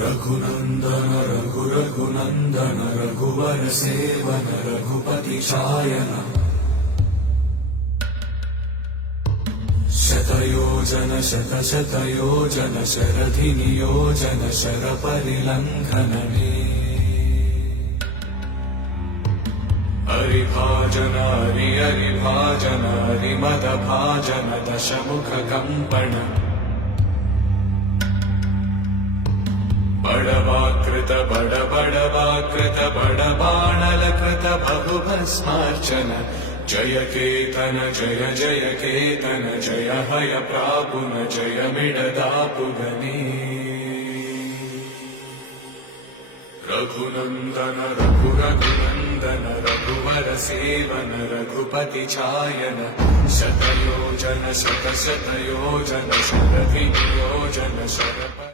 रघुनन्दन रघुनन्दन रघुवर seven Raghupati चायन शतयोजन शतशतयोजन शरधि नियोजन शरपरिलङ्घनने हरिभाजन हरिभाजन हरिमदभाजन दशमुख कम्पण बड़वाकृत बड़वाकृत बड़बाणलकृत बहुभस्मार्चन जय केतन जय जय केतन जय हय प्रापुन जय मिडदापुगने रघुनन्दन रघुनन्दन रघुवर सेवन रघुपति चायन शतयोजन शतशतयोजन शरधि नियोजन शरप